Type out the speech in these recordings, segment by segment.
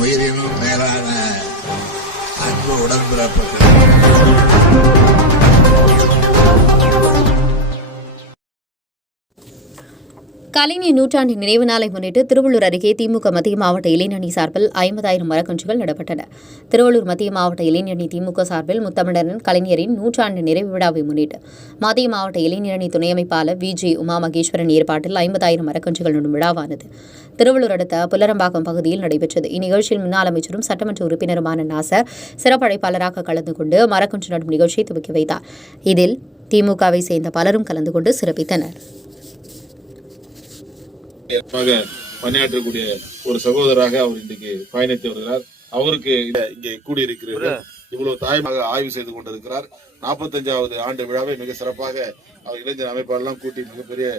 உயிரினும் மேலான அன்பு உடன்பிறப்புகள். கலைஞர் நூற்றாண்டு நிறைவு நாளை முன்னிட்டு திருவள்ளூர் அருகே திமுக மத்திய மாவட்ட இளைஞரணி சார்பில் 50,000 மரக்கன்றுகள் நடப்பட்டன. திருவள்ளூர் மத்திய மாவட்ட இளைஞரணி திமுக சார்பில் முத்தமிழரின் கலைஞரின் நூற்றாண்டு நிறைவு விழாவை முன்னிட்டு மத்திய மாவட்ட இளைஞரணி துணை அமைப்பாளர் VG உமா மகேஸ்வரன் ஏற்பாட்டில் 50,000 மரக்கன்றுகள் நடும் விழாவானது திருவள்ளூர் அடுத்த புல்லரம்பாக்கம் பகுதியில் நடைபெற்றது. இந்நிகழ்ச்சியில் முன்னாள் அமைச்சரும் சட்டமன்ற உறுப்பினருமான நாசர் சிறப்பு அழைப்பாளராக கலந்து கொண்டு மரக்கன்று நடும் நிகழ்ச்சியை துவக்கி வைத்தார். இதில் திமுகவை சேர்ந்த பலரும் கலந்து கொண்டு சிறப்பித்தனர். பணியாற்றக்கூடிய ஒரு சகோதரராக அவர் இன்றைக்கு பயணித்து வருகிறார். அவருக்கு இங்கே கூடியிருக்கிறார். இவ்வளவு தாயமாக ஆய்வு செய்து கொண்டிருக்கிறார். 45வது ஆண்டு விழாவை மிக சிறப்பாக அவர் இளைஞர் அமைப்பாளெல்லாம் கூட்டி மிகப்பெரிய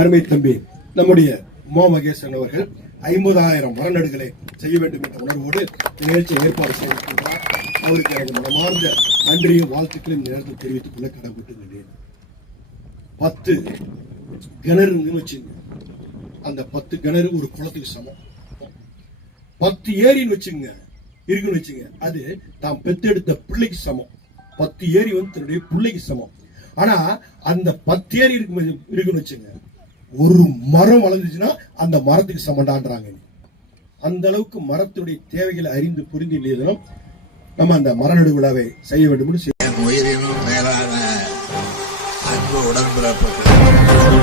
அருமை தம்பி நம்முடைய உமா மகேஸ்வரன் அவர்கள் 50,000 மரநடுகளை செய்ய வேண்டும் என்ற உணர்வோடு நிகழ்ச்சியை ஏற்பாடு செய்திருக்கிறார். அவருக்கு எனக்கு மனமார்ந்த நன்றியும் வாழ்த்துக்களையும் நேரத்தில் தெரிவித்துக் கொள்ள கடமைப்பட்டுள்ளேன். 10 கிணறு வச்சுங்க, அந்த 10 கிணறு ஒரு குளத்துக்கு சமம். 10 ஏரின்னு வச்சுங்க இருக்குன்னு வச்சுங்க, அது தாம் பெத்தெடுத்த பிள்ளைக்கு சமம். 10 ஏரி தன்னுடைய பிள்ளைக்கு சமம். ஆனா அந்த 10 ஏரி இருக்குன்னு வச்சுங்க, ஒரு மரம் வளர்ந்துச்சுன்னா அந்த மரத்துக்கு சமண்டான்றாங்க. அந்த அளவுக்கு மரத்துடைய தேவைகளை அறிந்து புரிந்து இல்லையதும் நம்ம அந்த மரநடு விழாவை செய்ய வேண்டும். உயிரினும் மேலான அன்பு உடன்பிறப்புகள்.